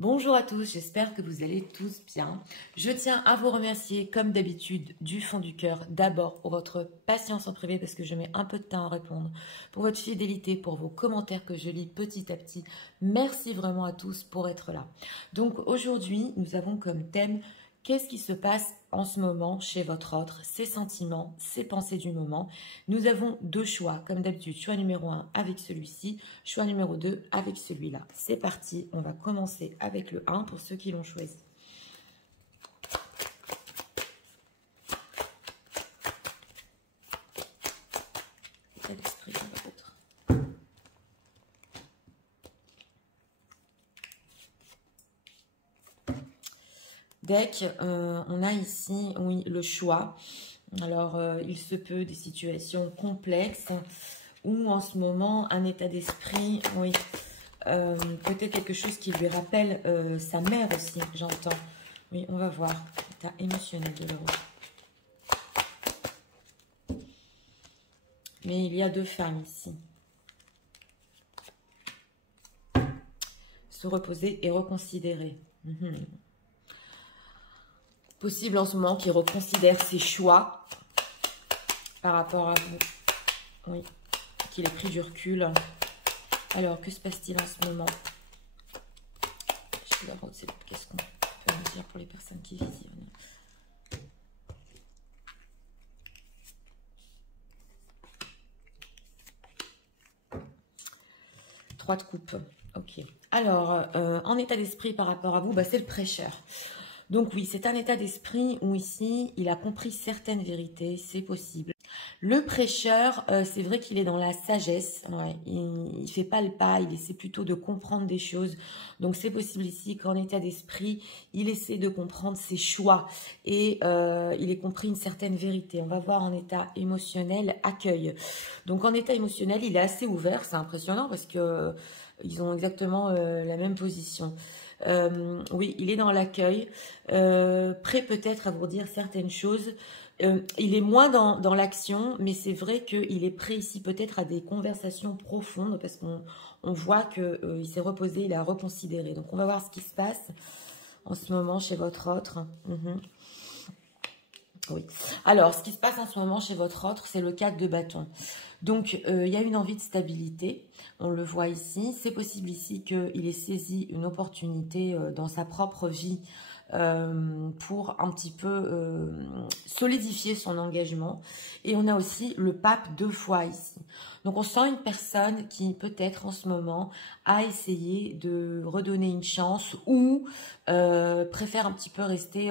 Bonjour à tous, j'espère que vous allez tous bien. Je tiens à vous remercier comme d'habitude du fond du cœur, d'abord pour votre patience en privé parce que je mets un peu de temps à répondre, pour votre fidélité, pour vos commentaires que je lis petit à petit. Merci vraiment à tous pour être là. Donc aujourd'hui, nous avons comme thème qu'est-ce qui se passe en ce moment chez votre autre, ses sentiments, ses pensées du moment. Nous avons deux choix, comme d'habitude, choix numéro 1 avec celui-ci, choix numéro 2 avec celui-là. C'est parti, on va commencer avec le 1 pour ceux qui l'ont choisi. État d'esprit de l'autre. Deck, on a ici, oui, le choix. Alors, il se peut des situations complexes ou en ce moment, un état d'esprit, oui, peut-être quelque chose qui lui rappelle sa mère aussi, j'entends. Oui, on va voir, l'état émotionnel de l'autre. Mais il y a deux femmes ici. Se reposer et reconsidérer. Possible en ce moment qu'il reconsidère ses choix par rapport à vous. Oui, qu'il ait pris du recul. Alors, que se passe-t-il en ce moment? Je vais voir qu'est-ce qu'on peut me dire pour les personnes qui visionnent. Trois de coupe. Ok. Alors, en état d'esprit par rapport à vous, bah, c'est le prêcheur. Donc oui, c'est un état d'esprit où ici, il a compris certaines vérités, c'est possible. Le prêcheur, c'est vrai qu'il est dans la sagesse, ouais, il ne fait pas le pas, il essaie plutôt de comprendre des choses. Donc c'est possible ici qu'en état d'esprit, il essaie de comprendre ses choix et il ait compris une certaine vérité. On va voir en état émotionnel, accueil. Donc en état émotionnel, il est assez ouvert, c'est impressionnant parce que ils ont exactement la même position. Oui, il est dans l'accueil, prêt peut-être à vous dire certaines choses. Il est moins dans l'action, mais c'est vrai qu'il est prêt ici peut-être à des conversations profondes parce qu'on voit qu'il s'est reposé, il a reconsidéré. Donc on va voir ce qui se passe en ce moment chez votre autre. Oui. Alors, ce qui se passe en ce moment chez votre autre, c'est le 4 de bâton. Donc, il y a une envie de stabilité, on le voit ici. C'est possible ici qu'il ait saisi une opportunité dans sa propre vie pour un petit peu solidifier son engagement. Et on a aussi le pape 2 fois ici. Donc, on sent une personne qui peut-être en ce moment a essayé de redonner une chance ou préfère un petit peu rester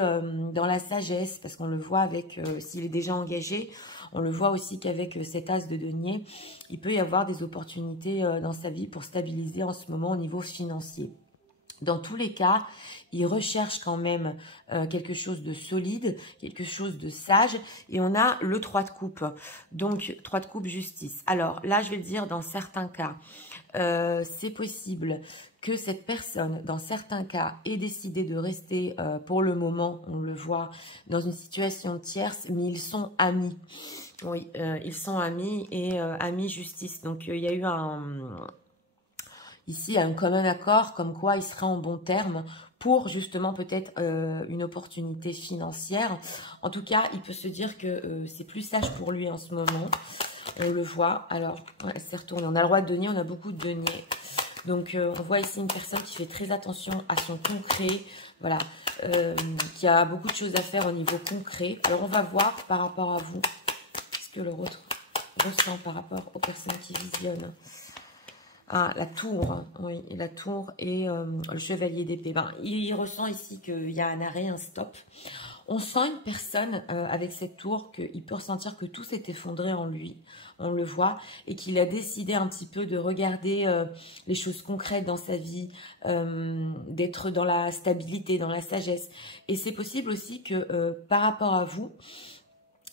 dans la sagesse parce qu'on le voit avec, s'il est déjà engagé, on le voit aussi qu'avec cet as de denier, il peut y avoir des opportunités dans sa vie pour stabiliser en ce moment au niveau financier. Dans tous les cas, il recherche quand même quelque chose de solide, quelque chose de sage. Et on a le 3 de coupe. Donc, 3 de coupe, justice. Alors, là, je vais le dire, dans certains cas, c'est possible que cette personne, dans certains cas, ait décidé de rester pour le moment, on le voit, dans une situation tierce, mais ils sont amis. Oui, ils sont amis et amis justice. Donc, il y a eu ici un commun accord comme quoi ils seraient en bon terme pour justement peut-être une opportunité financière. En tout cas, il peut se dire que c'est plus sage pour lui en ce moment. On le voit. Alors, elle s'est retournée. On a le roi de denier, on a beaucoup de deniers. Donc, on voit ici une personne qui fait très attention à son concret, voilà, qui a beaucoup de choses à faire au niveau concret. Alors, on va voir par rapport à vous, ce que le ressent par rapport aux personnes qui visionnent. Ah, la tour, oui, la tour et le chevalier d'épée. Ben, il ressent ici qu'il y a un arrêt, un stop. On sent une personne avec cette tour qu'il peut ressentir que tout s'est effondré en lui, on le voit, et qu'il a décidé un petit peu de regarder les choses concrètes dans sa vie, d'être dans la stabilité, dans la sagesse. Et c'est possible aussi que par rapport à vous,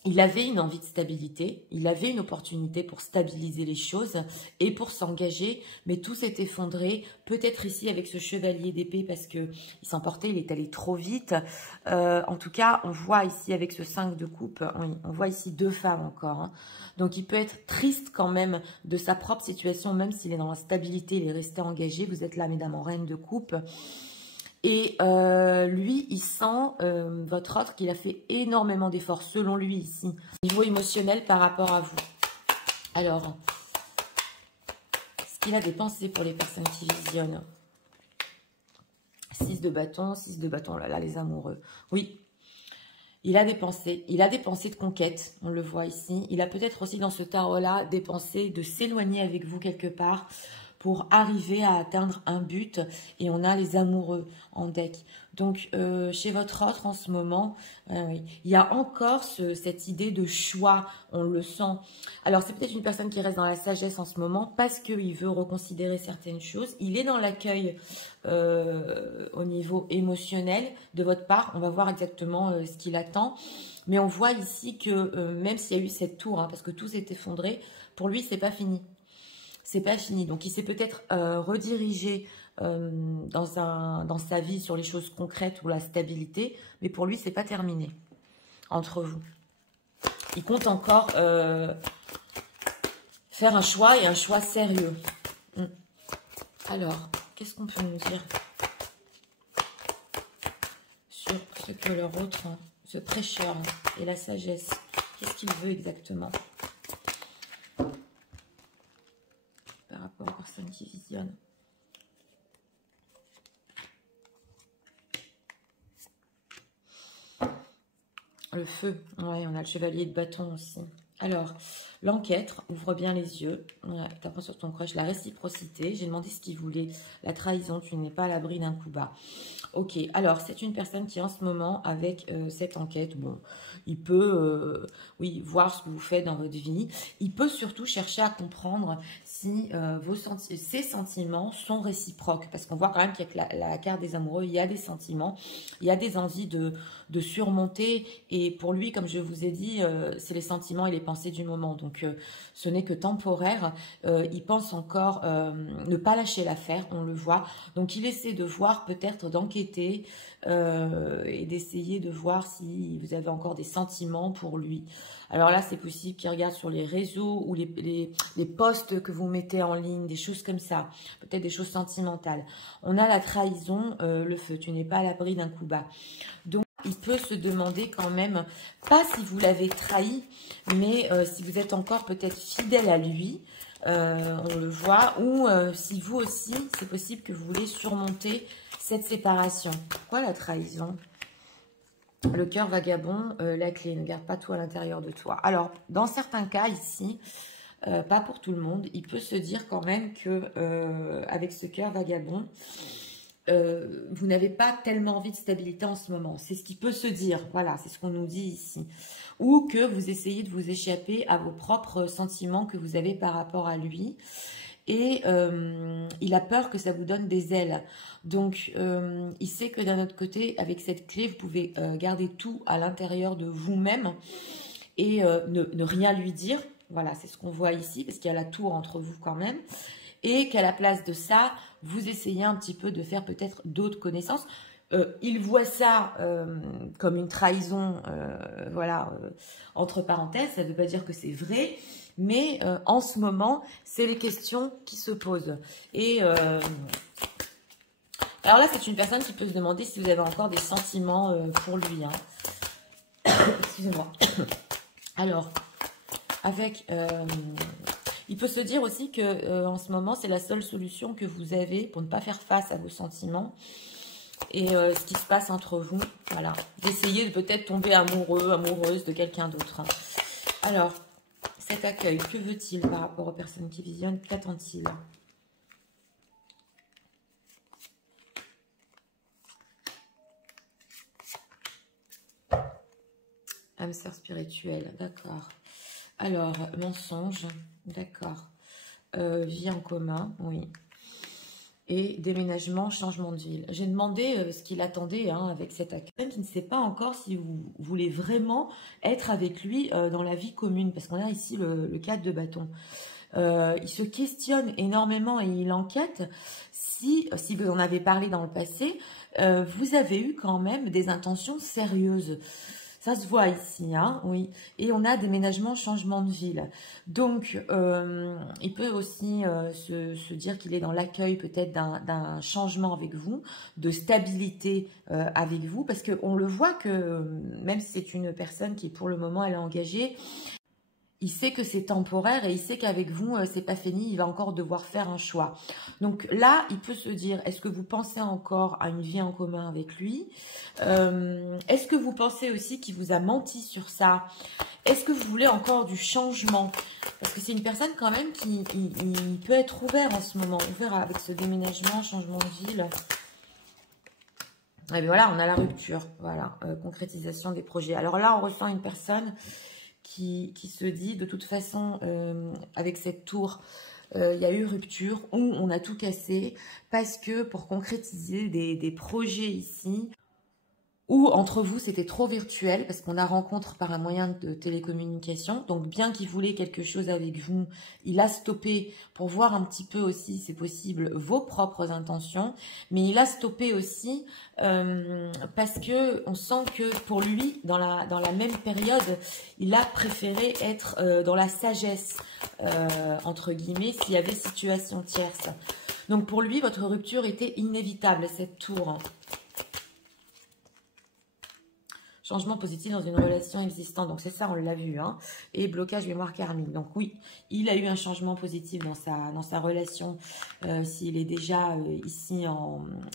il avait une envie de stabilité, il avait une opportunité pour stabiliser les choses et pour s'engager, mais tout s'est effondré, peut-être ici avec ce chevalier d'épée parce qu'il s'emportait, il est allé trop vite. En tout cas, on voit ici avec ce 5 de coupe, on voit ici 2 femmes encore. Hein. Donc il peut être triste quand même de sa propre situation, même s'il est dans la stabilité, il est resté engagé. Vous êtes là, mesdames, en reine de coupe. Et lui, il sent, votre autre, qu'il a fait énormément d'efforts, selon lui ici, au niveau émotionnel par rapport à vous. Alors, ce qu'il a dépensé pour les personnes qui visionnent. 6 de bâton, oh là là, les amoureux. Oui, il a dépensé de conquête, on le voit ici. Il a peut-être aussi dans ce tarot-là dépensé de s'éloigner avec vous quelque part pour arriver à atteindre un but. Et on a les amoureux en deck. Donc, chez votre autre en ce moment, oui, il y a encore cette idée de choix, on le sent. Alors, c'est peut-être une personne qui reste dans la sagesse en ce moment parce qu'il veut reconsidérer certaines choses. Il est dans l'accueil au niveau émotionnel de votre part. On va voir exactement ce qu'il attend. Mais on voit ici que même s'il y a eu cette tour, hein, parce que tout s'est effondré, pour lui, c'est pas fini. C'est pas fini. Donc, il s'est peut-être redirigé dans sa vie sur les choses concrètes ou la stabilité. Mais pour lui, c'est pas terminé entre vous. Il compte encore faire un choix et un choix sérieux. Alors, qu'est-ce qu'on peut nous dire sur ce que leur autre, ce prêcheur et la sagesse, qu'est-ce qu'il veut exactement par rapport aux personnes qui visionnent? Le feu, ouais, on a le chevalier de bâton aussi. Alors, l'enquête, ouvre bien les yeux. Voilà, t'apprends sur ton crush, la réciprocité. J'ai demandé ce qu'il voulait. La trahison, tu n'es pas à l'abri d'un coup bas. Ok, alors c'est une personne qui en ce moment, avec cette enquête, bon, il peut, oui, voir ce que vous faites dans votre vie. Il peut surtout chercher à comprendre si ses sentiments sont réciproques. Parce qu'on voit quand même qu'avec la carte des amoureux, il y a des sentiments, il y a des envies de surmonter. Et pour lui, comme je vous ai dit, c'est les sentiments et les pensées du moment. Donc, ce n'est que temporaire. Il pense encore ne pas lâcher l'affaire, on le voit. Donc, il essaie de voir, peut-être d'enquêter et d'essayer de voir si vous avez encore des sentiments pour lui. Alors là, c'est possible qu'il regarde sur les réseaux ou les posts que vous mettez en ligne, des choses comme ça. Peut-être des choses sentimentales. On a la trahison, le feu. Tu n'es pas à l'abri d'un coup bas. Donc, il peut se demander quand même, pas si vous l'avez trahi, mais si vous êtes encore peut-être fidèle à lui, on le voit, ou si vous aussi, c'est possible que vous voulez surmonter cette séparation. Pourquoi la trahison? Le cœur vagabond, la clé, ne garde pas tout à l'intérieur de toi. Alors, dans certains cas ici, pas pour tout le monde, il peut se dire quand même que avec ce cœur vagabond, vous n'avez pas tellement envie de stabilité en ce moment. C'est ce qui peut se dire. Voilà, c'est ce qu'on nous dit ici. Ou que vous essayez de vous échapper à vos propres sentiments que vous avez par rapport à lui. Et il a peur que ça vous donne des ailes. Donc, il sait que d'un autre côté, avec cette clé, vous pouvez garder tout à l'intérieur de vous-même et ne rien lui dire. Voilà, c'est ce qu'on voit ici, parce qu'il y a la tour entre vous quand même. Et qu'à la place de ça, vous essayez un petit peu de faire peut-être d'autres connaissances. Il voit ça comme une trahison, voilà, entre parenthèses. Ça ne veut pas dire que c'est vrai, mais en ce moment, c'est les questions qui se posent. Et alors là, c'est une personne qui peut se demander si vous avez encore des sentiments pour lui. Hein. Excusez-moi. Alors, avec... il peut se dire aussi que en ce moment, c'est la seule solution que vous avez pour ne pas faire face à vos sentiments et ce qui se passe entre vous. Voilà, d'essayer de peut-être tomber amoureux, amoureuse de quelqu'un d'autre. Hein. Alors, cet accueil, que veut-il par rapport aux personnes qui visionnent? Qu'attend-il? Âme sœur spirituelle, d'accord. Alors, mensonge, d'accord. Vie en commun, oui. Et déménagement, changement de ville. J'ai demandé ce qu'il attendait hein, avec cet accueil. Qui ne sait pas encore si vous voulez vraiment être avec lui dans la vie commune. Parce qu'on a ici le 4 de bâton. Il se questionne énormément et il enquête si vous en avez parlé dans le passé, vous avez eu quand même des intentions sérieuses. Ça se voit ici, hein, oui. Et on a déménagement, changement de ville. Donc, il peut aussi se dire qu'il est dans l'accueil peut-être d'un changement avec vous, de stabilité avec vous, parce qu'on le voit que même si c'est une personne qui pour le moment elle est engagée, il sait que c'est temporaire et il sait qu'avec vous, c'est pas fini, il va encore devoir faire un choix. Donc là, il peut se dire, est-ce que vous pensez encore à une vie en commun avec lui? Est-ce que vous pensez aussi qu'il vous a menti sur ça? Est-ce que vous voulez encore du changement? Parce que c'est une personne quand même qui il peut être ouvert en ce moment, ouvert avec ce déménagement, changement de ville. Et bien voilà, on a la rupture, voilà, concrétisation des projets. Alors là, on ressent une personne qui se dit, de toute façon, avec cette tour, il y a eu rupture, où on a tout cassé, parce que pour concrétiser des projets ici, ou entre vous c'était trop virtuel, parce qu'on a rencontre par un moyen de télécommunication, donc bien qu'il voulait quelque chose avec vous, il a stoppé pour voir un petit peu aussi, c'est possible, vos propres intentions, mais il a stoppé aussi parce que on sent que pour lui, dans la même période, il a préféré être dans la sagesse, entre guillemets, s'il y avait situation tierce. Donc pour lui, votre rupture était inévitable, cette tour. Changement positif dans une relation existante. Donc, c'est ça, on l'a vu. Hein. Et blocage mémoire karmique. Donc, oui, il a eu un changement positif dans sa relation. S'il est déjà ici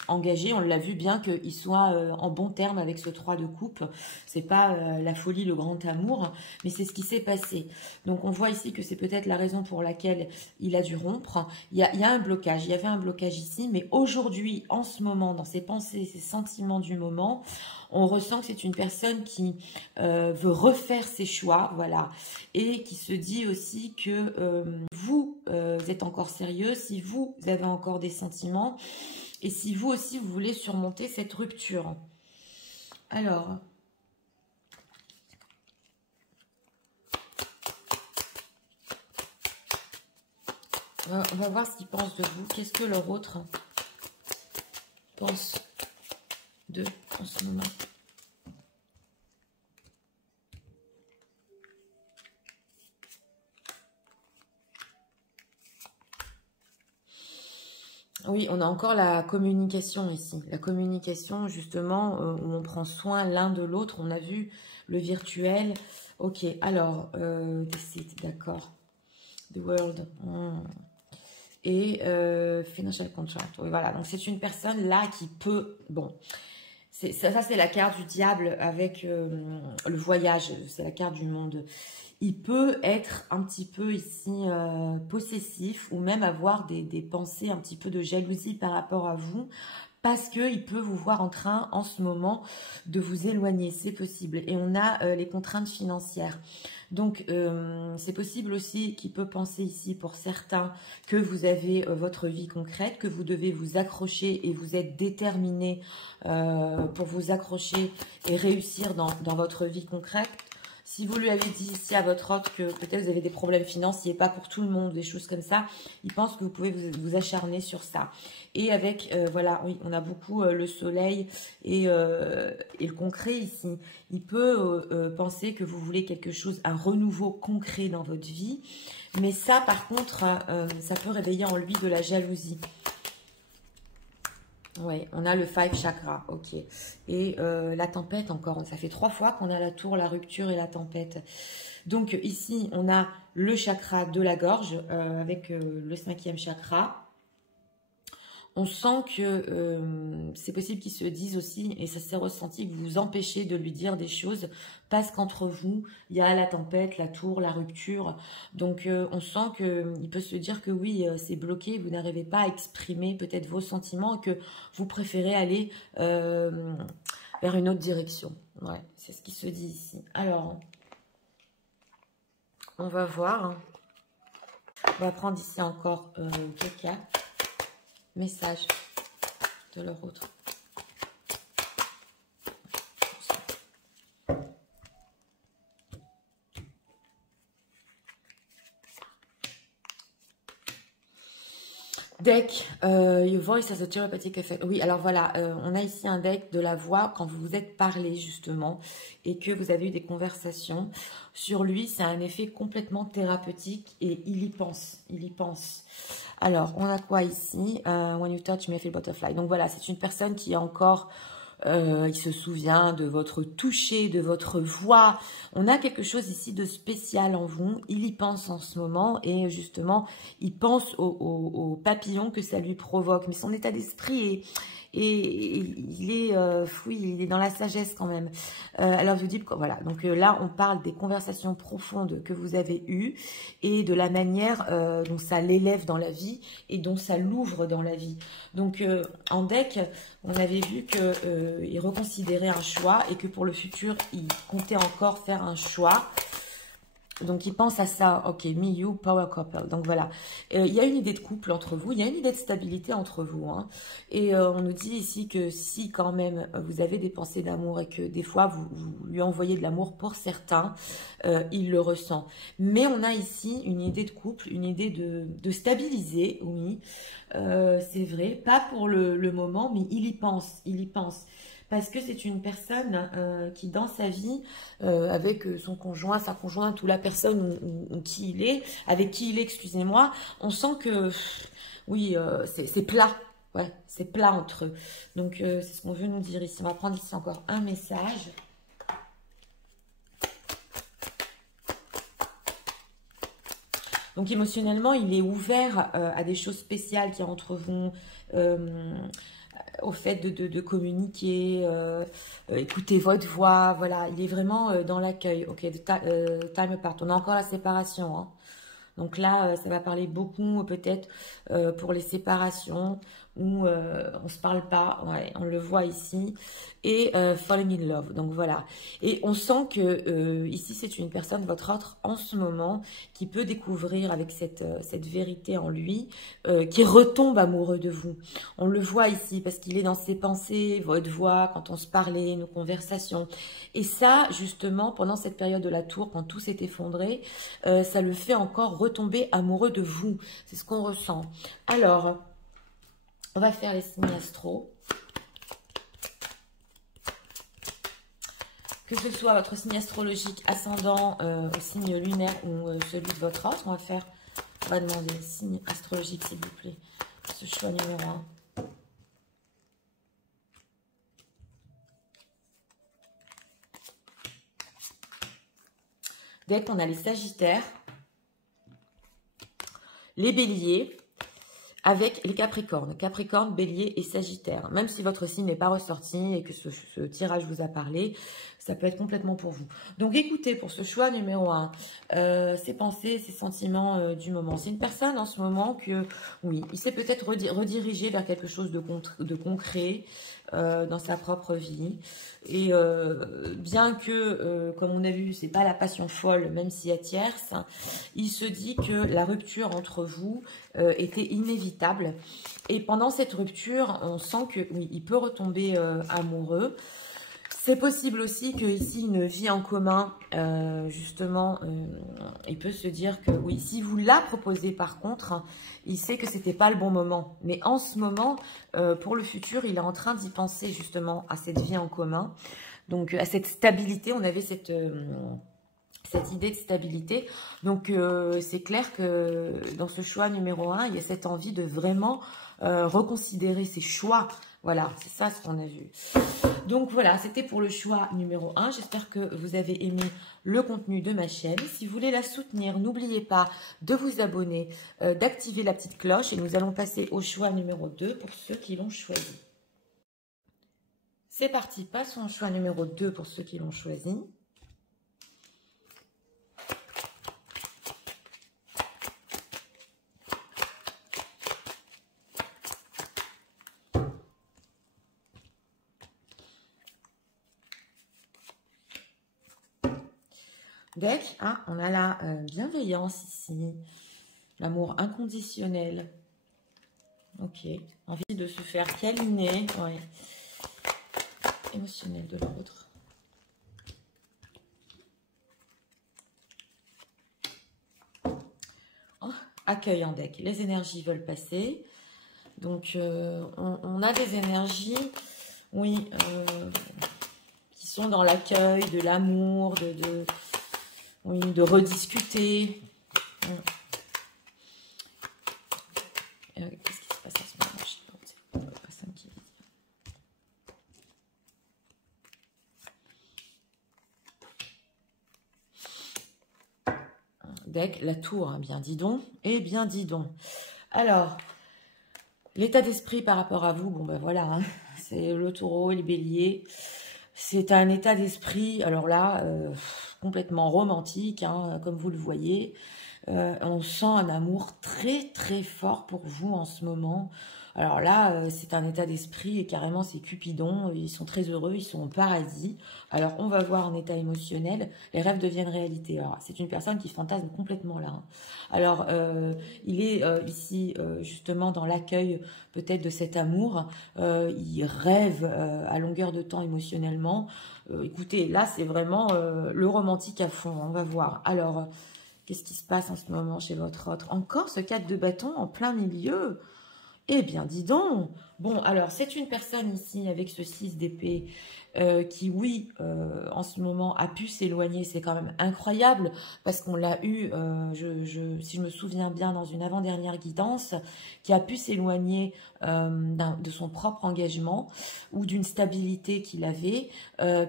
engagé, on l'a vu bien qu'il soit en bon terme avec ce 3 de coupe. C'est pas la folie, le grand amour, mais c'est ce qui s'est passé. Donc, on voit ici que c'est peut-être la raison pour laquelle il a dû rompre. Il y a un blocage. Il y avait un blocage ici, mais aujourd'hui, en ce moment, dans ses pensées, ses sentiments du moment, on ressent que c'est une personne qui veut refaire ses choix, voilà, et qui se dit aussi que vous êtes encore sérieux, si vous avez encore des sentiments, et si vous aussi, vous voulez surmonter cette rupture. Alors, on va voir ce qu'ils pensent de vous. Qu'est-ce que leur autre pense d'eux en ce moment? Oui, on a encore la communication ici. La communication, justement, où on prend soin l'un de l'autre. On a vu le virtuel. Ok, alors, the seat, d'accord. The world. Et financial contract. Oui, voilà. Donc, c'est une personne là qui peut... Bon, ça c'est la carte du diable avec le voyage. C'est la carte du monde. Il peut être un petit peu ici possessif ou même avoir des pensées un petit peu de jalousie par rapport à vous parce qu'il peut vous voir en train en ce moment de vous éloigner, c'est possible. Et on a les contraintes financières. Donc c'est possible aussi qu'il peut penser ici pour certains que vous avez votre vie concrète, que vous devez vous accrocher et vous êtes déterminé pour vous accrocher et réussir dans votre vie concrète. Si vous lui avez dit ici à votre hôte que peut-être vous avez des problèmes financiers, pas pour tout le monde, des choses comme ça, il pense que vous pouvez vous acharner sur ça. Et avec, voilà, oui, on a beaucoup le soleil et le concret ici. Il peut penser que vous voulez quelque chose, un renouveau concret dans votre vie. Mais ça, par contre, ça peut réveiller en lui de la jalousie. Oui, on a le 5 chakra, ok. Et la tempête encore, ça fait 3 fois qu'on a la tour, la rupture et la tempête. Donc ici, on a le chakra de la gorge avec le 5e chakra. On sent que c'est possible qu'ils se disent aussi, et ça s'est ressenti, que vous vous empêchez de lui dire des choses parce qu'entre vous, il y a la tempête, la tour, la rupture. Donc, on sent qu'il peut se dire que oui, c'est bloqué, vous n'arrivez pas à exprimer peut-être vos sentiments et que vous préférez aller vers une autre direction. Ouais, c'est ce qui se dit ici. Alors, on va voir. On va prendre ici encore quelqu'un. Message de leur autre. Deck, your voice has a therapeutic effect. Oui, alors voilà, on a ici un deck de la voix quand vous vous êtes parlé justement et que vous avez eu des conversations. Sur lui, c'est un effet complètement thérapeutique et il y pense, il y pense. Alors, on a quoi ici? When you touch me, I feel butterfly. Donc voilà, c'est une personne qui est encore... il se souvient de votre toucher, de votre voix. On a quelque chose ici de spécial en vous. Il y pense en ce moment et justement, il pense aux papillons que ça lui provoque. Mais son état d'esprit et il est, oui, il est dans la sagesse quand même. Alors je vous dis, voilà. Donc là, on parle des conversations profondes que vous avez eues et de la manière dont ça l'élève dans la vie et dont ça l'ouvre dans la vie. Donc en deck, on avait vu que il reconsidérait un choix et que pour le futur, il comptait encore faire un choix. Donc, il pense à ça. Ok, me, you, power couple. Donc, voilà. Il y a une idée de couple entre vous. Il y a une idée de stabilité entre vous. Hein. Et on nous dit ici que si, quand même, vous avez des pensées d'amour et que des fois, vous lui envoyez de l'amour pour certains, il le ressent. Mais on a ici une idée de couple, une idée de stabiliser, oui. C'est vrai. Pas pour le moment, mais il y pense. Il y pense. Parce que c'est une personne qui, dans sa vie, avec son conjoint, sa conjointe ou la personne ou qui il est, avec qui il est, excusez-moi, on sent que, oui, c'est plat. Ouais, c'est plat entre eux. Donc, c'est ce qu'on veut nous dire ici. On va prendre ici encore un message. Donc, émotionnellement, il est ouvert à des choses spéciales qui entre vous. Au fait de communiquer, écouter votre voix, voilà, il est vraiment dans l'accueil. Ok, time apart, on a encore la séparation, hein. Donc là, ça va parler beaucoup peut-être pour les séparations où on se parle pas, ouais, on le voit ici, et falling in love. Donc voilà. Et on sent que ici, c'est une personne, votre autre, en ce moment, qui peut découvrir avec cette vérité en lui, qui retombe amoureux de vous. On le voit ici parce qu'il est dans ses pensées, votre voix, quand on se parlait, nos conversations. Et ça, justement, pendant cette période de la tour, quand tout s'est effondré, ça le fait encore retomber amoureux de vous. C'est ce qu'on ressent. Alors, on va faire les signes astro. Que ce soit votre signe astrologique ascendant, au signe lunaire ou celui de votre autre, on va demander le signe astrologique, s'il vous plaît. Ce choix numéro 1. Dès qu'on a les Sagittaires, les Béliers, avec les Capricornes. Capricorne, Bélier et Sagittaire. Même si votre signe n'est pas ressorti et que ce tirage vous a parlé, ça peut être complètement pour vous. Donc écoutez, pour ce choix numéro 1, ses pensées, ses sentiments du moment. C'est une personne en ce moment que, oui, il s'est peut-être redirigé vers quelque chose de concret dans sa propre vie. Et bien que, comme on a vu, c'est pas la passion folle, même si elle tierce, il se dit que la rupture entre vous était inévitable. Et pendant cette rupture, on sent que, oui, il peut retomber amoureux. C'est possible aussi qu'ici, une vie en commun, justement, il peut se dire que, oui, si vous la proposez par contre, il sait que c'était pas le bon moment. Mais en ce moment, pour le futur, il est en train d'y penser justement à cette vie en commun. Donc, à cette stabilité, on avait cette idée de stabilité. Donc, c'est clair que dans ce choix numéro 1, il y a cette envie de vraiment reconsidérer ses choix. Voilà, c'est ça ce qu'on a vu. Donc voilà, c'était pour le choix numéro 1. J'espère que vous avez aimé le contenu de ma chaîne. Si vous voulez la soutenir, n'oubliez pas de vous abonner, d'activer la petite cloche. Et nous allons passer au choix numéro 2 pour ceux qui l'ont choisi. C'est parti, passons au choix numéro 2 pour ceux qui l'ont choisi. Deck, hein, on a la bienveillance ici, l'amour inconditionnel. Ok, envie de se faire câliner, ouais. Émotionnel de l'autre. Oh, accueil en deck, les énergies veulent passer. Donc, on a des énergies, oui, qui sont dans l'accueil, de l'amour, oui, de rediscuter. Qu'est-ce qui se passe en ce moment? Je sais pas, c'est la personne qui... Deck, la tour, hein, bien dis donc. Et bien dis donc. Alors, l'état d'esprit par rapport à vous, bon ben voilà, hein, c'est le taureau et le bélier. C'est un état d'esprit, alors là, complètement romantique, hein, comme vous le voyez. On sent un amour très très fort pour vous en ce moment. Alors là, c'est un état d'esprit et carrément c'est Cupidon. Ils sont très heureux, ils sont au paradis. Alors on va voir en état émotionnel, les rêves deviennent réalité. Alors c'est une personne qui fantasme complètement là. Hein. Alors il est ici justement dans l'accueil peut-être de cet amour. Il rêve à longueur de temps émotionnellement. Écoutez, là c'est vraiment le romantique à fond. On va voir. Alors... qu'est-ce qui se passe en ce moment chez votre autre? Encore ce 4 de bâton en plein milieu. Eh bien, dis donc. Bon, alors, c'est une personne ici avec ce 6 d'épée qui, oui, en ce moment a pu s'éloigner. C'est quand même incroyable parce qu'on l'a eu, si je me souviens bien, dans une avant-dernière guidance, qui a pu s'éloigner de son propre engagement ou d'une stabilité qu'il avait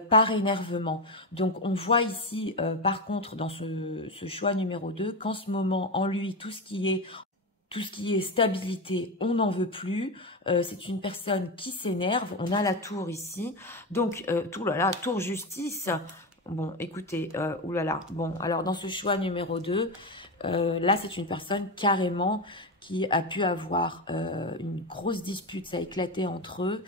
par énervement. Donc, on voit ici, par contre, dans ce choix numéro 2, qu'en ce moment, en lui, tout ce qui est stabilité, on n'en veut plus. C'est une personne qui s'énerve. On a la tour ici. Donc, tout là là, tour justice. Bon, écoutez, oulala. Bon, alors dans ce choix numéro 2, là, c'est une personne carrément qui a pu avoir une grosse dispute. Ça a éclaté entre eux.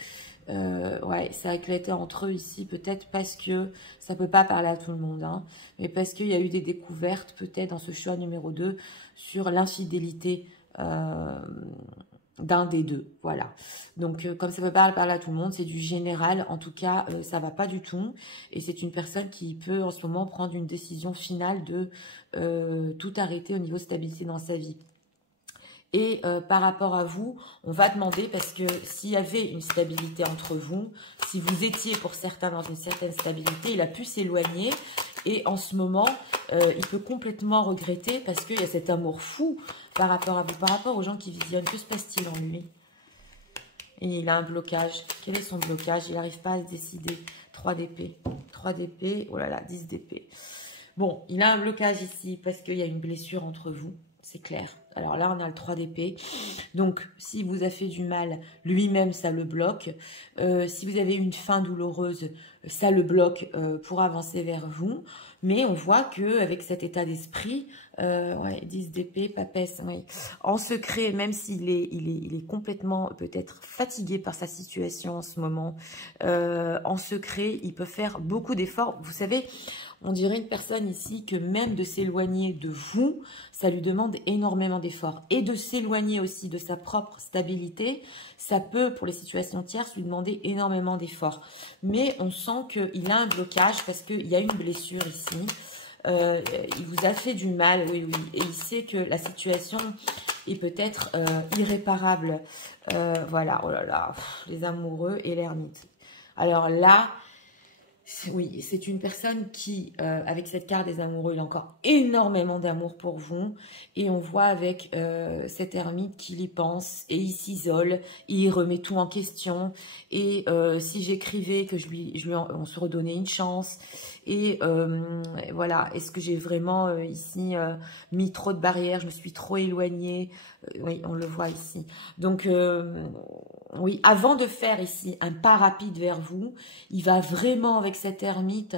Ouais, ça a éclaté entre eux ici, peut-être parce que ça peut pas parler à tout le monde, hein, mais parce qu'il y a eu des découvertes, peut-être dans ce choix numéro 2, sur l'infidélité d'un des deux, voilà. Donc, comme ça peut pas parler à tout le monde, c'est du général, en tout cas, ça va pas du tout, et c'est une personne qui peut en ce moment prendre une décision finale de tout arrêter au niveau stabilité dans sa vie. Et par rapport à vous, on va demander, parce que s'il y avait une stabilité entre vous, si vous étiez pour certains dans une certaine stabilité, il a pu s'éloigner. Et en ce moment, il peut complètement regretter parce qu'il y a cet amour fou par rapport à vous, par rapport aux gens qui visionnent. Que se passe-t-il en lui? Et il a un blocage. Quel est son blocage? Il n'arrive pas à se décider. 3 d'épée. 3 d'épée. Oh là là, 10 d'épée. Bon, il a un blocage ici parce qu'il y a une blessure entre vous. C'est clair. Alors là, on a le 3 d'épée. Donc, si vous a fait du mal, lui-même, ça le bloque. Si vous avez une fin douloureuse, ça le bloque pour avancer vers vous. Mais on voit qu'avec cet état d'esprit, ouais, 10 d'épée, papesse, oui. En secret, même s'il il est complètement peut-être fatigué par sa situation en ce moment, en secret, il peut faire beaucoup d'efforts. Vous savez, on dirait une personne ici que même de s'éloigner de vous, ça lui demande énormément d'efforts. Et de s'éloigner aussi de sa propre stabilité, ça peut, pour les situations tierces, lui demander énormément d'efforts. Mais on sent qu'il a un blocage parce qu'il y a une blessure ici. Il vous a fait du mal, oui, oui. Et il sait que la situation est peut-être irréparable. Voilà, oh là là, les amoureux et l'ermite. Alors là... oui, c'est une personne qui, avec cette carte des amoureux, il a encore énormément d'amour pour vous. Et on voit avec cet ermite qu'il y pense et il s'isole, il remet tout en question. Et si j'écrivais que on se redonnait une chance. Et voilà, est-ce que j'ai vraiment ici mis trop de barrières, je me suis trop éloignée. Oui, on le voit ici. Donc, oui, avant de faire ici un pas rapide vers vous, il va vraiment, avec cet ermite,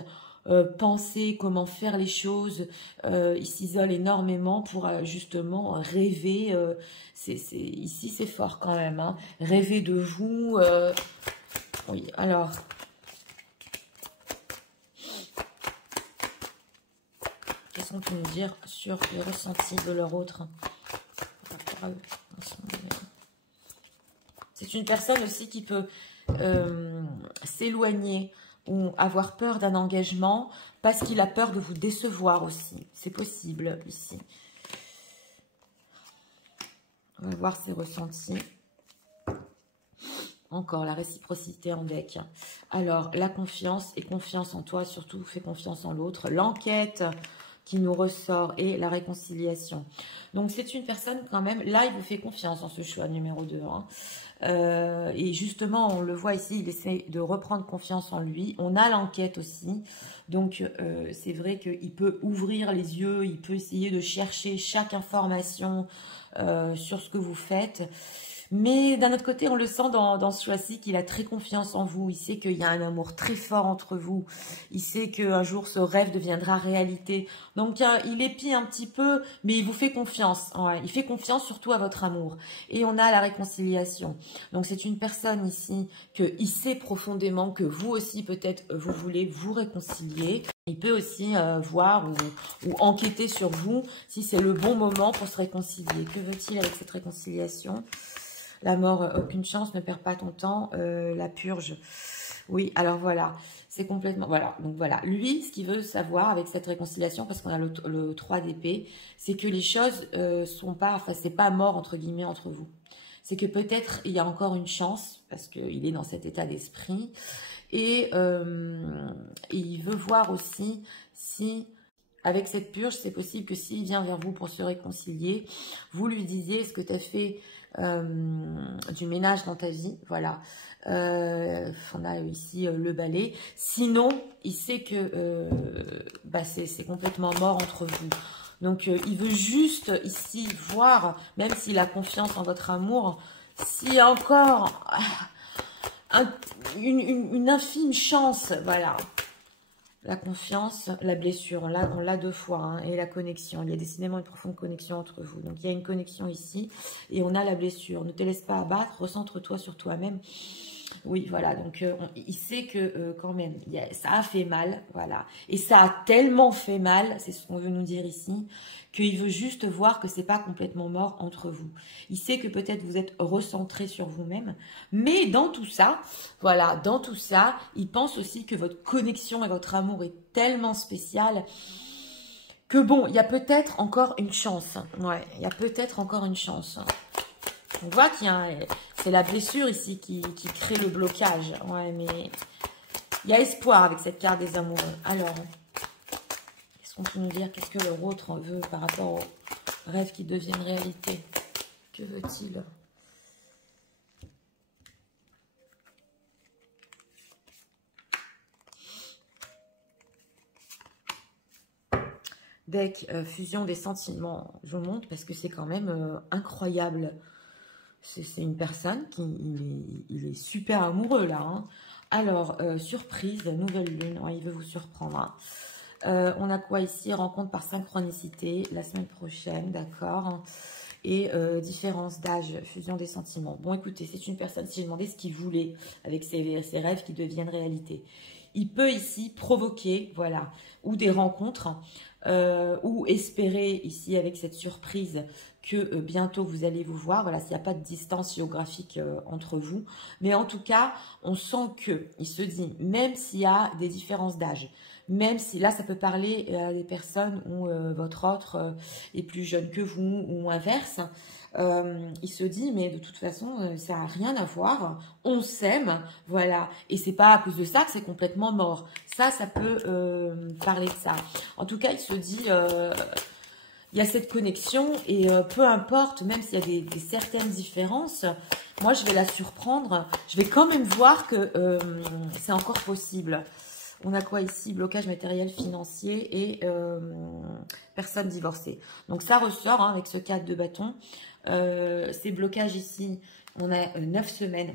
penser comment faire les choses. Il s'isole énormément pour justement rêver. Ici, c'est fort quand même. Hein. Rêver de vous. Oui, alors... qu'est-ce qu'on peut nous dire sur les ressentis de leur autre? C'est une personne aussi qui peut s'éloigner ou avoir peur d'un engagement parce qu'il a peur de vous décevoir aussi. C'est possible ici. On va voir ses ressentis. Encore la réciprocité en deck. Alors, la confiance et confiance en toi, surtout fais confiance en l'autre. L'enquête qui nous ressort et la réconciliation. Donc, c'est une personne quand même, là, il vous fait confiance en ce choix numéro 2. Et justement, on le voit ici, il essaie de reprendre confiance en lui. On a l'enquête aussi. Donc, c'est vrai qu'il peut ouvrir les yeux, il peut essayer de chercher chaque information sur ce que vous faites. Mais d'un autre côté, on le sent dans ce choix-ci qu'il a très confiance en vous. Il sait qu'il y a un amour très fort entre vous. Il sait qu'un jour, ce rêve deviendra réalité. Donc, il épie un petit peu, mais il vous fait confiance. Ouais, il fait confiance surtout à votre amour. Et on a la réconciliation. Donc, c'est une personne ici qu'il sait profondément que vous aussi, peut-être, vous voulez vous réconcilier. Il peut aussi voir ou enquêter sur vous si c'est le bon moment pour se réconcilier. Que veut-il avec cette réconciliation ? La mort, aucune chance, ne perds pas ton temps. La purge. Oui, alors voilà. C'est complètement... Voilà. Donc voilà. Lui, ce qu'il veut savoir avec cette réconciliation, parce qu'on a le 3 d'épée, c'est que les choses sont pas... Enfin, c'est pas mort, entre guillemets, entre vous. C'est que peut-être il y a encore une chance, parce qu'il est dans cet état d'esprit. Et il veut voir aussi si... Avec cette purge, c'est possible que s'il vient vers vous pour se réconcilier, vous lui disiez, est-ce que tu as fait du ménage dans ta vie? Voilà. On a ici le balai. Sinon, il sait que c'est complètement mort entre vous. Donc, il veut juste ici voir, même s'il a confiance en votre amour, s'il y a encore une infime chance, voilà. La confiance, la blessure, on l'a 2 fois, et la connexion. Il y a décidément une profonde connexion entre vous. Donc, il y a une connexion ici et on a la blessure. Ne te laisse pas abattre, recentre-toi sur toi-même. Oui, voilà, donc il sait que quand même, ça a fait mal, voilà. Et ça a tellement fait mal, c'est ce qu'on veut nous dire ici, qu'il veut juste voir que c'est pas complètement mort entre vous. Il sait que peut-être vous êtes recentré sur vous-même, mais dans tout ça, voilà, dans tout ça, il pense aussi que votre connexion et votre amour est tellement spécial que bon, il y a peut-être encore une chance. Ouais, il y a peut-être encore une chance. On voit qu'il y a c'est la blessure ici qui crée le blocage. Ouais, mais il y a espoir avec cette carte des amoureux. Alors, qu'est-ce qu'on peut nous dire? Qu'est-ce que l'autre veut par rapport aux rêves qui deviennent réalité? Que veut-il? Deck, fusion des sentiments. Je vous montre parce que c'est quand même incroyable. C'est une personne qui il est super amoureux là. Alors, surprise, nouvelle lune. Ouais, il veut vous surprendre. On a quoi ici? Rencontre par synchronicité la semaine prochaine, d'accord. Et différence d'âge, fusion des sentiments. Bon, écoutez, c'est une personne, si j'ai demandé ce qu'il voulait avec ses rêves qui deviennent réalité. Il peut ici provoquer, voilà, ou des rencontres, ou espérer ici avec cette surprise que bientôt vous allez vous voir. Voilà, s'il n'y a pas de distance géographique entre vous. Mais en tout cas, on sent qu'il se dit, même s'il y a des différences d'âge, même si là, ça peut parler à des personnes où votre autre est plus jeune que vous ou inverse, il se dit, mais de toute façon, ça n'a rien à voir, on s'aime, voilà. Et c'est pas à cause de ça que c'est complètement mort. Ça peut parler de ça. En tout cas, il se dit... il y a cette connexion et peu importe, même s'il y a des certaines différences, moi je vais la surprendre. Je vais quand même voir que c'est encore possible. On a quoi ici? Blocage matériel, financier et personne divorcée. Donc ça ressort avec ce 4 de bâton. Ces blocages ici, on a 9 semaines.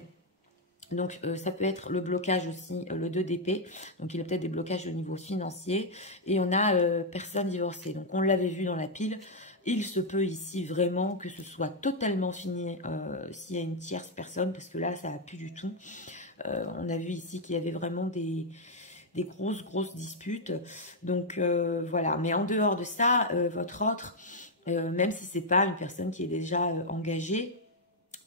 Donc, ça peut être le blocage aussi, le 2 d'épée. Donc, il a peut-être des blocages au niveau financier. Et on a personne divorcée. Donc, on l'avait vu dans la pile. Il se peut ici vraiment que ce soit totalement fini s'il y a une tierce personne. Parce que là, ça n'a plus du tout. On a vu ici qu'il y avait vraiment des grosses disputes. Donc, voilà. Mais en dehors de ça, votre autre, même si c'est pas une personne qui est déjà engagée,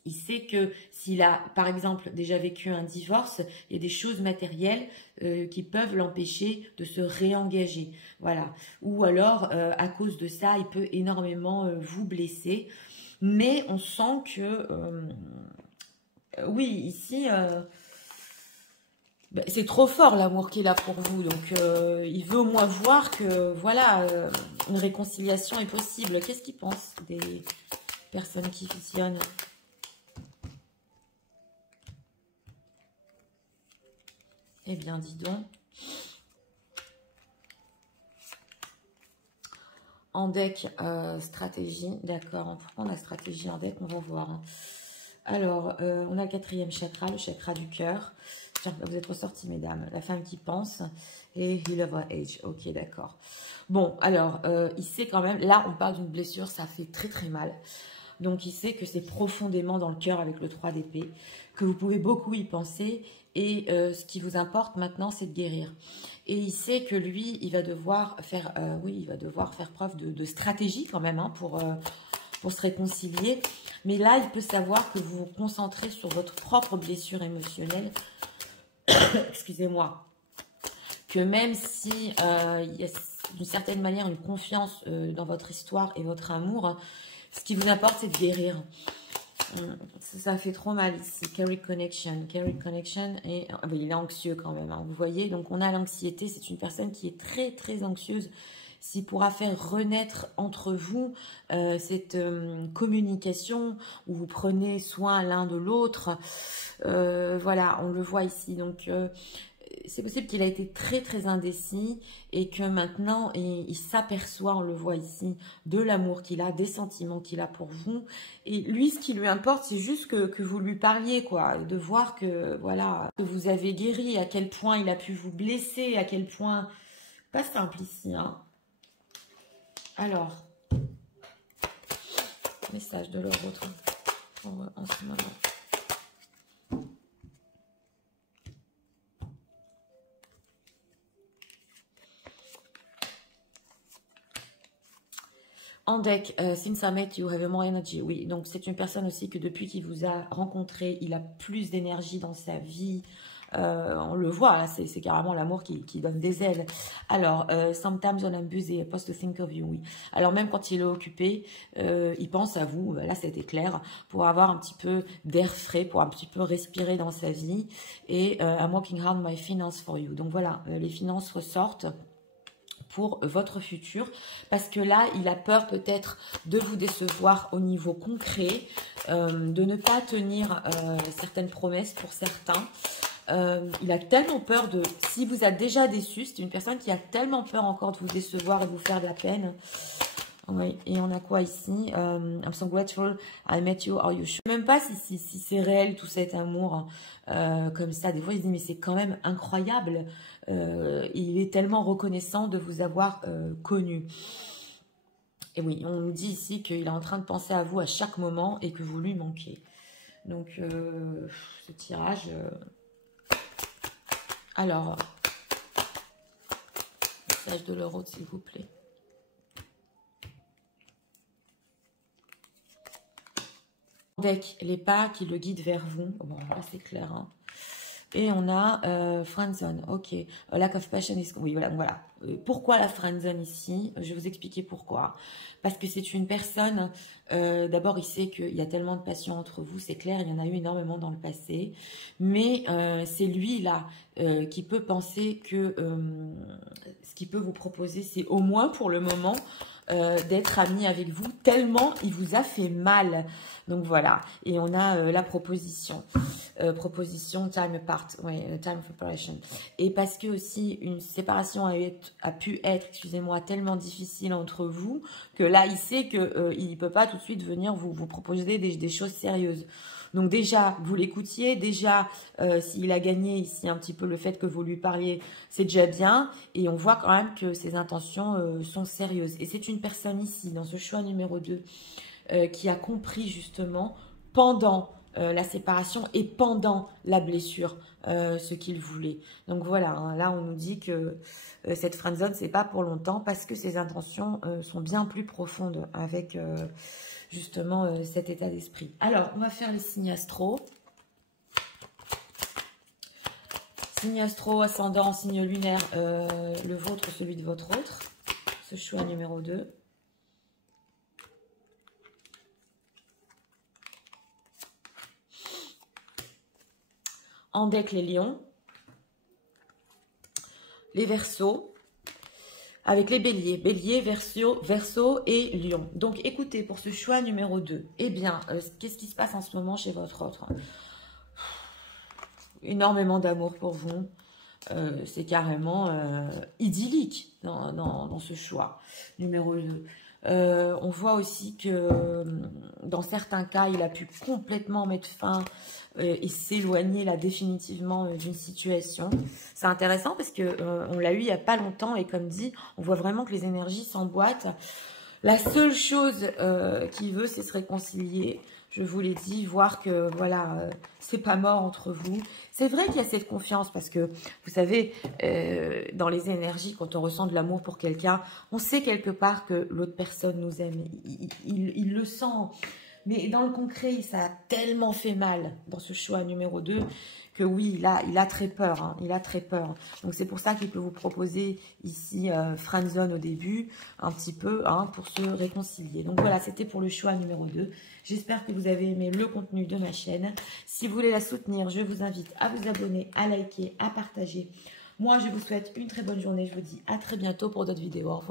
il sait que s'il a, par exemple, déjà vécu un divorce, il y a des choses matérielles qui peuvent l'empêcher de se réengager. Voilà. Ou alors, à cause de ça, il peut énormément vous blesser. Mais on sent que Oui, ici, ben, c'est trop fort l'amour qu'il a pour vous. Donc, il veut au moins voir que, voilà, une réconciliation est possible. Qu'est-ce qu'il pense des personnes qui fusionnent? Eh bien, dis donc. En deck, stratégie. D'accord. Pourquoi on a stratégie en deck? On va voir. Hein. Alors, on a le 4e chakra, le chakra du cœur. Tiens, vous êtes ressortis, mesdames. La femme qui pense et Heal of Age. Ok, d'accord. Bon, alors, il sait quand même... Là, on parle d'une blessure, ça fait très très mal. Donc, il sait que c'est profondément dans le cœur avec le 3 d'épée, que vous pouvez beaucoup y penser. Et ce qui vous importe maintenant, c'est de guérir. Et il sait que lui, il va devoir faire, il va devoir faire preuve de stratégie quand même hein, pour se réconcilier. Mais là, il peut savoir que vous vous concentrez sur votre propre blessure émotionnelle. Excusez-moi. Que même si il y a d'une certaine manière une confiance dans votre histoire et votre amour, ce qui vous importe, c'est de guérir. Ça fait trop mal ici. Carry connection. Carry connection. Et il est anxieux quand même. Hein, vous voyez, donc on a l'anxiété. C'est une personne qui est très très anxieuse. S'il pourra faire renaître entre vous cette communication où vous prenez soin l'un de l'autre. Voilà, on le voit ici. Donc c'est possible qu'il a été très très indécis et que maintenant il s'aperçoit, on le voit ici, de l'amour qu'il a, des sentiments qu'il a pour vous. Et lui, ce qui lui importe, c'est juste que vous lui parliez, quoi, de voir que voilà, que vous avez guéri, à quel point il a pu vous blesser, à quel point... Pas simple ici, hein. Alors, message de leur autre en ce moment. En deck, since I met you have more energy. Oui, donc c'est une personne aussi que depuis qu'il vous a rencontré, il a plus d'énergie dans sa vie. On le voit, c'est carrément l'amour qui donne des ailes. Alors, sometimes when I'm busy, I pause to think of you. Oui. Alors même quand il est occupé, il pense à vous. Là, c'était clair, pour avoir un petit peu d'air frais, pour un petit peu respirer dans sa vie. Et I'm working hard on my finance for you. Donc voilà, les finances ressortent pour votre futur, parce que là, il a peur peut-être de vous décevoir au niveau concret, de ne pas tenir certaines promesses pour certains. Il a tellement peur de... Si vous a déjà déçu, c'est une personne qui a tellement peur encore de vous décevoir et de vous faire de la peine. Oui, et on a quoi ici? I'm so grateful I met you, are you sure? Je sais même pas si c'est réel tout cet amour comme ça. Des fois, il se dit, mais c'est quand même incroyable. Il est tellement reconnaissant de vous avoir connu. Et oui, on nous dit ici qu'il est en train de penser à vous à chaque moment et que vous lui manquez. Donc, ce tirage... Alors, message de l'euro, s'il vous plaît. Deck, les pas qui le guident vers vous. Bon, là, c'est clair. Hein. Et on a friendzone. Ok. Lack of passion is... Oui, voilà. Pourquoi la friendzone ici? Je vais vous expliquer pourquoi. Parce que c'est une personne... D'abord, il sait qu'il y a tellement de passion entre vous. C'est clair, il y en a eu énormément dans le passé. Mais c'est lui, là, qui peut penser que ce qu'il peut vous proposer, c'est au moins pour le moment... d'être ami avec vous, tellement il vous a fait mal. Donc voilà, et on a la proposition. Proposition time apart, oui, time preparation. Et parce que aussi une séparation a pu être, excusez-moi, tellement difficile entre vous, que là il sait que il peut pas tout de suite venir vous proposer des choses sérieuses. Donc déjà, vous l'écoutiez, déjà, s'il a gagné ici un petit peu le fait que vous lui parliez, c'est déjà bien. Et on voit quand même que ses intentions sont sérieuses. Et c'est une personne ici, dans ce choix numéro 2, qui a compris justement pendant la séparation et pendant la blessure ce qu'il voulait. Donc voilà, hein, là on nous dit que cette friendzone, c'est pas pour longtemps parce que ses intentions sont bien plus profondes avec... justement cet état d'esprit. Alors, on va faire les signes astro. Signe astro, ascendant, signe lunaire, le vôtre, celui de votre autre. Ce choix numéro 2. en deck les lions, les Verseaux, avec les béliers, bélier, verseau et lion. Donc écoutez, pour ce choix numéro 2, eh bien, qu'est-ce qui se passe en ce moment chez votre autre? Énormément d'amour pour vous. C'est carrément idyllique dans ce choix numéro 2. On voit aussi que dans certains cas, il a pu complètement mettre fin et s'éloigner là définitivement d'une situation. C'est intéressant parce que on l'a eu il n'y a pas longtemps et comme dit, on voit vraiment que les énergies s'emboîtent. La seule chose qu'il veut, c'est se réconcilier. Je vous l'ai dit, voir que voilà, c'est pas mort entre vous. C'est vrai qu'il y a cette confiance parce que, vous savez, dans les énergies, quand on ressent de l'amour pour quelqu'un, on sait quelque part que l'autre personne nous aime. Il le sent. Mais dans le concret, ça a tellement fait mal dans ce choix numéro 2 que oui, il a très peur. Hein, il a très peur. Donc c'est pour ça qu'il peut vous proposer ici friendzone au début, un petit peu, hein, pour se réconcilier. Donc voilà, c'était pour le choix numéro 2. J'espère que vous avez aimé le contenu de ma chaîne. Si vous voulez la soutenir, je vous invite à vous abonner, à liker, à partager. Moi, je vous souhaite une très bonne journée. Je vous dis à très bientôt pour d'autres vidéos. Au revoir.